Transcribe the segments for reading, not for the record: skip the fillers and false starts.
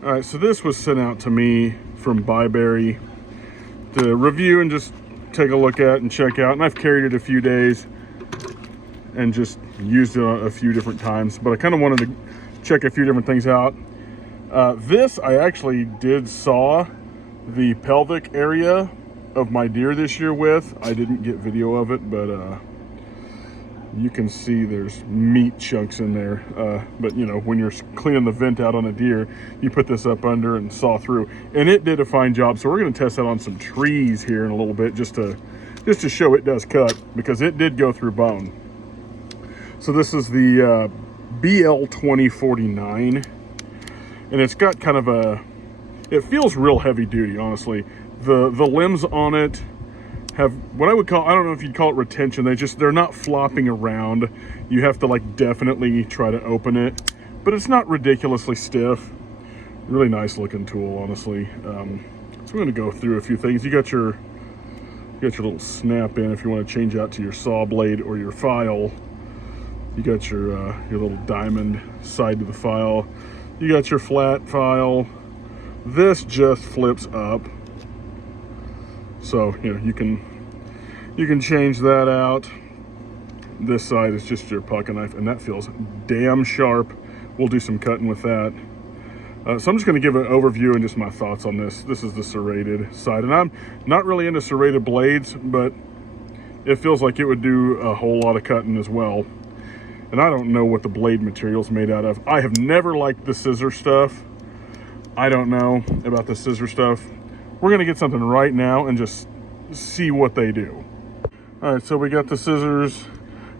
All right, so this was sent out to me from BIBURY to review and just take a look at and check out. And I've carried it a few days and just used it a few different times, but I kind of wanted to check a few different things out. This, I actually did saw the pelvic area of my deer this year with. I didn't get video of it, but you can see there's meat chunks in there. But you know, when you're cleaning the vent out on a deer, you put this up under and saw through, and it did a fine job. So we're going to test that on some trees here in a little bit, just to show it does cut, because it did go through bone. So this is the BL2049, and it's got kind of a, it feels real heavy duty, honestly. The limbs on it have what I would call, I don't know if you'd call it retention. They're not flopping around. You have to like definitely try to open it, but it's not ridiculously stiff. Really nice looking tool, honestly. So we're gonna go through a few things. You got your little snap in if you want to change out to your saw blade or your file. You got your little diamond side to the file. You got your flat file. This just flips up. So, you know, you can change that out. This side is just your pocket knife, and that feels damn sharp. We'll do some cutting with that. So I'm just going to give an overview and just my thoughts on this. This is the serrated side, and I'm not really into serrated blades, but it feels like it would do a whole lot of cutting as well. And I don't know what the blade material is made out of. I have never liked the scissor stuff. I don't know about the scissor stuff. We're gonna get something right now and just see what they do. All right, so we got the scissors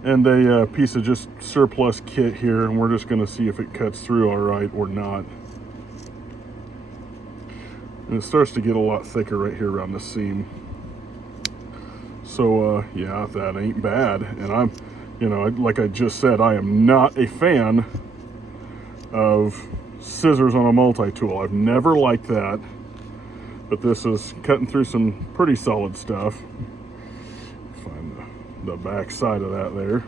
and a piece of just surplus kit here, and we're just gonna see if it cuts through all right or not. And it starts to get a lot thicker right here around the seam. So yeah, that ain't bad. And I'm, you know, like I just said, I am not a fan of scissors on a multi-tool. I've never liked that. But this is cutting through some pretty solid stuff. Find the back side of that there.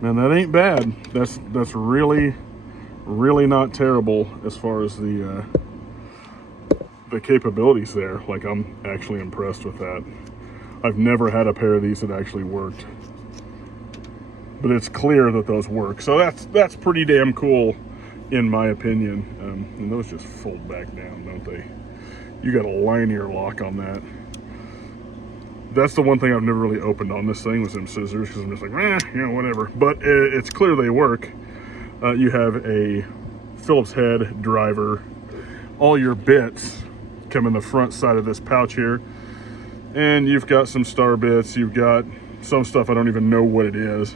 Man, that ain't bad. That's really not terrible as far as the capabilities there. Like, I'm actually impressed with that. I've never had a pair of these that actually worked, but it's clear that those work. So that's pretty damn cool, in my opinion. And those just fold back down, don't they? You got a linear lock on that. That's the one thing I've never really opened on this thing, was them scissors, because I'm just like, you know, whatever. But it's clear they work. You have a Phillips head driver. All your bits come in the front side of this pouch here. And you've got some star bits. You've got some stuff I don't even know what it is.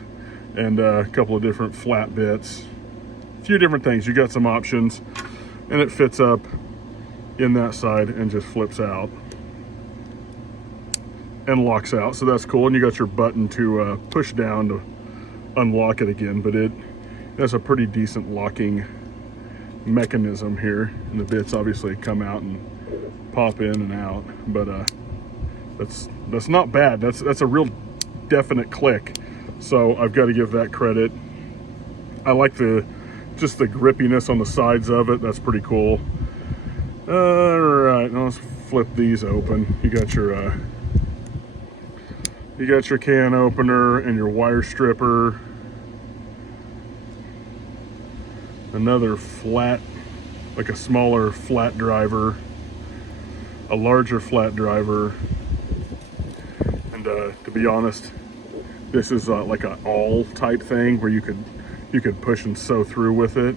And a couple of different flat bits. Few different things. You got some options, and it fits up in that side and just flips out and locks out. So that's cool. And you got your button to push down to unlock it again, but it has a pretty decent locking mechanism here, and the bits obviously come out and pop in and out. But that's not bad. That's a real definite click. So I've got to give that credit. I like just the grippiness on the sides of it. That's pretty cool. All right, now let's flip these open. You got your can opener and your wire stripper. Another flat, like a smaller flat driver, a larger flat driver, and to be honest, this is like an awl type thing where you could push and sew through with it.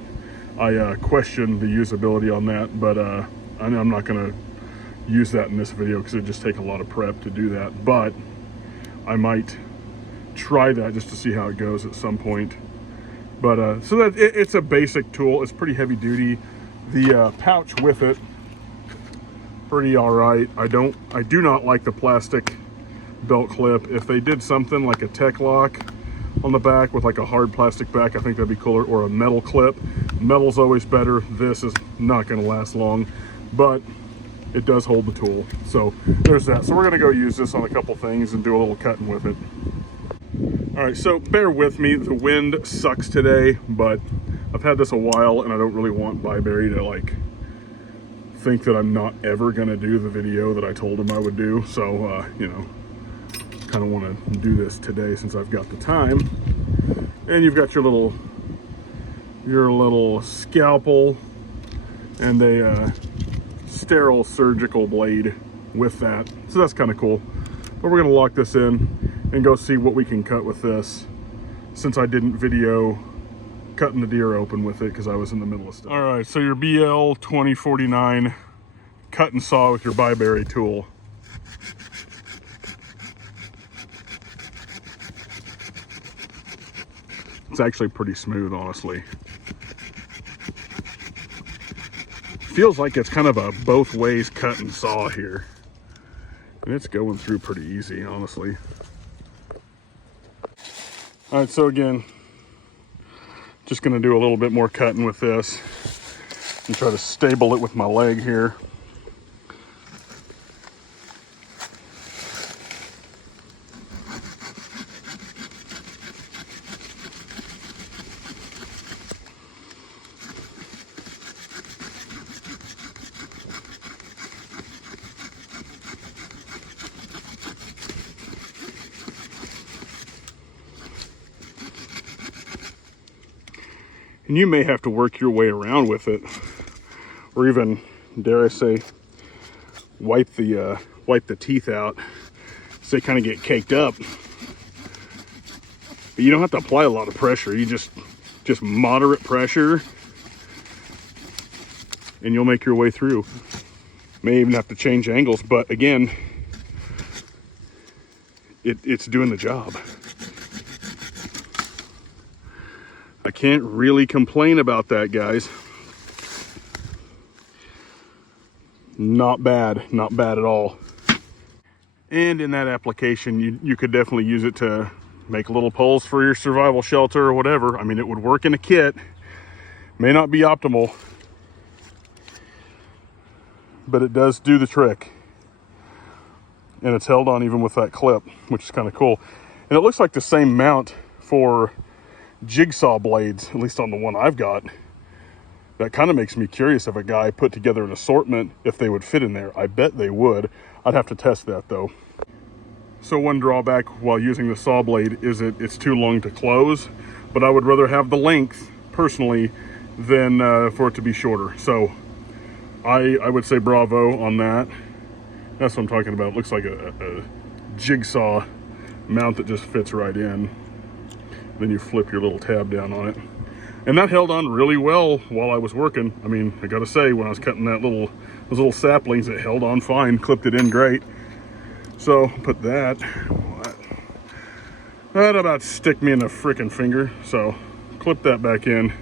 I question the usability on that, but I'm not gonna use that in this video because it'd just take a lot of prep to do that. But I might try that just to see how it goes at some point. But so that it's a basic tool. It's pretty heavy duty. The pouch with it, pretty all right. I do not like the plastic belt clip. If they did something like a tech lock on the back with like a hard plastic back, I think that'd be cooler, or a metal clip. Metal's always better. This is not going to last long, but it does hold the tool. So there's that. So we're going to go use this on a couple things and do a little cutting with it. All right, so bear with me. The wind sucks today, but I've had this a while and I don't really want BIBURY to like think that I'm not ever gonna do the video that I told him I would do. So, you know, kind of want to do this today since I've got the time. And you've got your little scalpel and a sterile surgical blade with that. So that's kind of cool. But we're gonna lock this in and go see what we can cut with this, since I didn't video cutting the deer open with it because I was in the middle of stuff. All right, so your BL2049 cut and saw with your BIBURY tool. It's actually pretty smooth, honestly. Feels like it's kind of a both ways cut and saw here. And it's going through pretty easy, honestly. All right, so again, just gonna do a little bit more cutting with this and try to stable it with my leg here. And you may have to work your way around with it, or even, dare I say, wipe the teeth out so they kind of get caked up. But you don't have to apply a lot of pressure. You just moderate pressure, and you'll make your way through. May even have to change angles, but again, it's doing the job. I can't really complain about that, guys. Not bad at all. And in that application, you could definitely use it to make little poles for your survival shelter or whatever. I mean, it would work in a kit. May not be optimal, but it does do the trick. And it's held on even with that clip, which is kind of cool. And it looks like the same mount for jigsaw blades, at least on the one I've got. That kind of makes me curious if a guy put together an assortment, if they would fit in there. I bet they would. I'd have to test that though. So one drawback while using the saw blade is it's too long to close, but I would rather have the length personally than for it to be shorter. So I would say bravo on that. That's what I'm talking about. It looks like a jigsaw mount that just fits right in. Then you flip your little tab down on it. And that held on really well while I was working. I mean, I gotta say, when I was cutting those little saplings, it held on fine, clipped it in great. So put that about stick me in the frickin' finger. So clip that back in,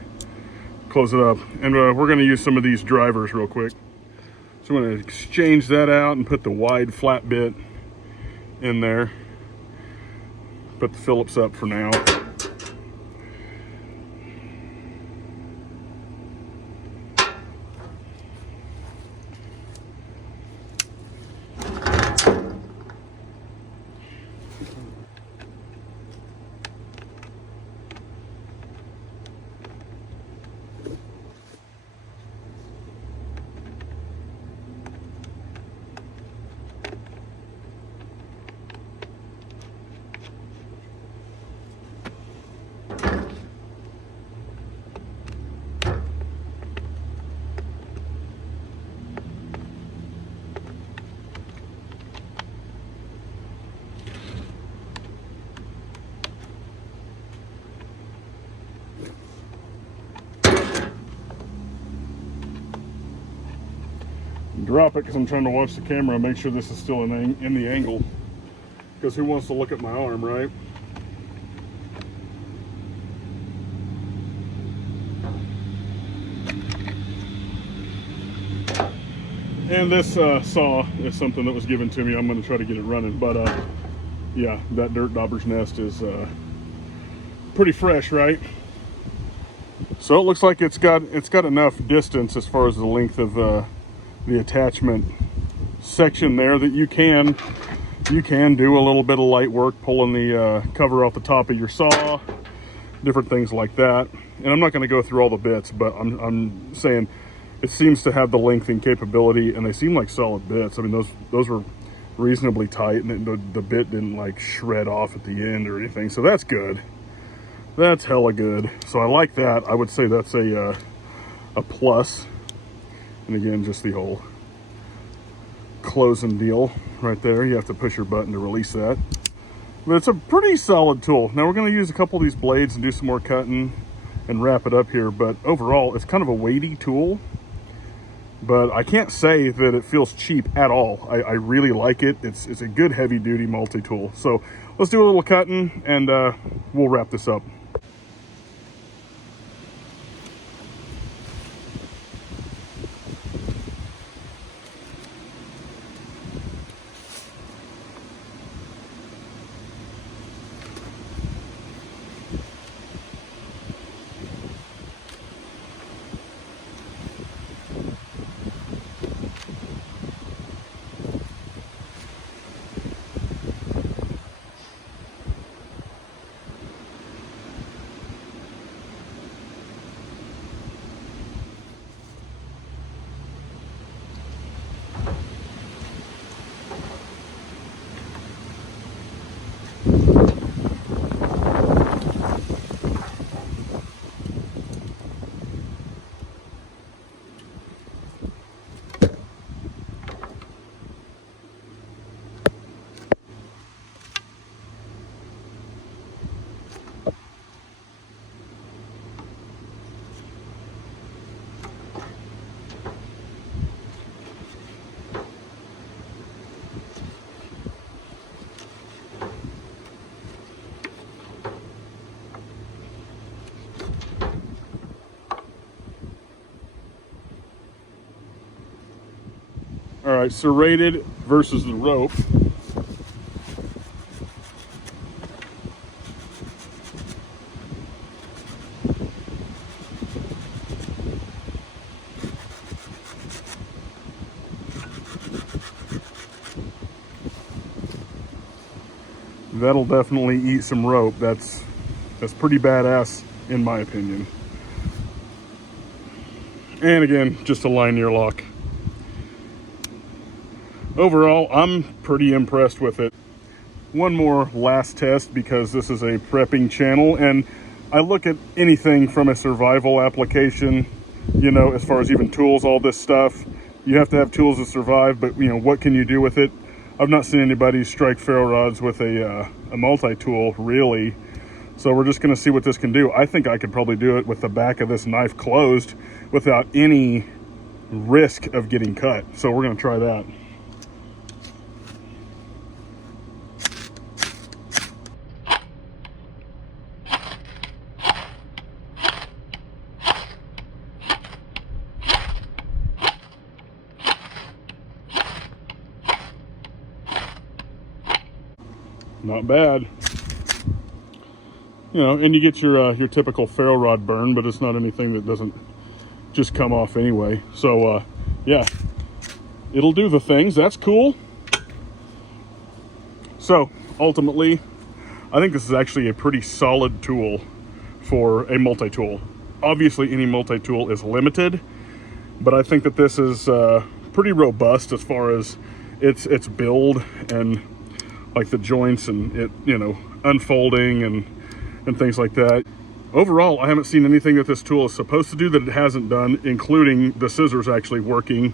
close it up. And we're gonna use some of these drivers real quick. So I'm gonna exchange that out and put the wide flat bit in there. Put the Phillips up for now. Drop it because I'm trying to watch the camera and make sure this is still in the angle, because who wants to look at my arm, right? And this saw is something that was given to me. I'm going to try to get it running, but yeah, that dirt dauber's nest is pretty fresh, right? So it looks like it's got enough distance as far as the length of the attachment section there that you can You can do a little bit of light work, pulling the cover off the top of your saw, different things like that. And I'm not going to go through all the bits, but I'm saying it seems to have the lengthening capability, and they seem like solid bits. I mean, those were reasonably tight, and the bit didn't like shred off at the end or anything, so that's good. That's hella good. So I like that. I would say that's a plus. And again, just the whole closing deal right there. You have to push your button to release that. But it's a pretty solid tool. Now we're going to use a couple of these blades and do some more cutting and wrap it up here. But overall, it's kind of a weighty tool. But I can't say that it feels cheap at all. I really like it. It's a good heavy duty multi-tool. So let's do a little cutting and we'll wrap this up. All right, serrated versus the rope. That'll definitely eat some rope. That's pretty badass in my opinion. And again, just a linear lock. Overall, I'm pretty impressed with it. One more last test, because this is a prepping channel and I look at anything from a survival application, you know, as far as even tools, all this stuff. You have to have tools to survive, but you know, what can you do with it? I've not seen anybody strike ferro rods with a multi-tool, really. So we're just gonna see what this can do. I think I could probably do it with the back of this knife closed without any risk of getting cut. So we're gonna try that. Not bad. You know, and you get your typical ferro rod burn, but it's not anything that doesn't just come off anyway. So yeah, it'll do the things. That's cool. So ultimately, I think this is actually a pretty solid tool for a multi-tool. Obviously, any multi-tool is limited, but I think that this is pretty robust as far as its build and like the joints and it, you know, unfolding and things like that. Overall, I haven't seen anything that this tool is supposed to do that it hasn't done, including the scissors actually working.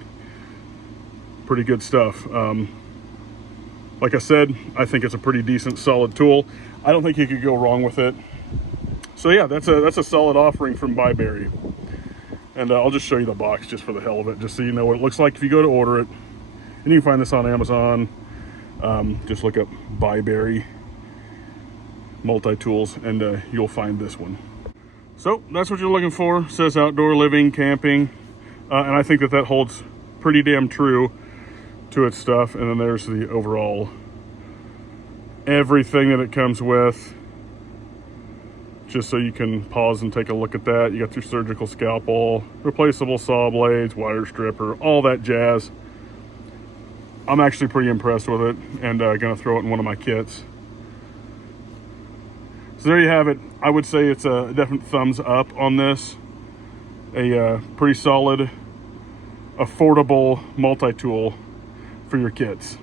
Pretty good stuff. Like I said, I think it's a pretty decent, solid tool. I don't think you could go wrong with it. So yeah, that's a solid offering from BIBURY. And I'll just show you the box just for the hell of it, just so you know what it looks like if you go to order it. And you can find this on Amazon. Just look up BIBURY multi-tools and you'll find this one. So that's what you're looking for. It says outdoor living, camping, and I think that holds pretty damn true to its stuff. And then there's the overall everything that it comes with, just so you can pause and take a look at that. You got your surgical scalpel, replaceable saw blades, wire stripper, all that jazz. I'm actually pretty impressed with it, and gonna throw it in one of my kits. So there you have it. I would say it's a definite thumbs up on this. A pretty solid, affordable multi-tool for your kits.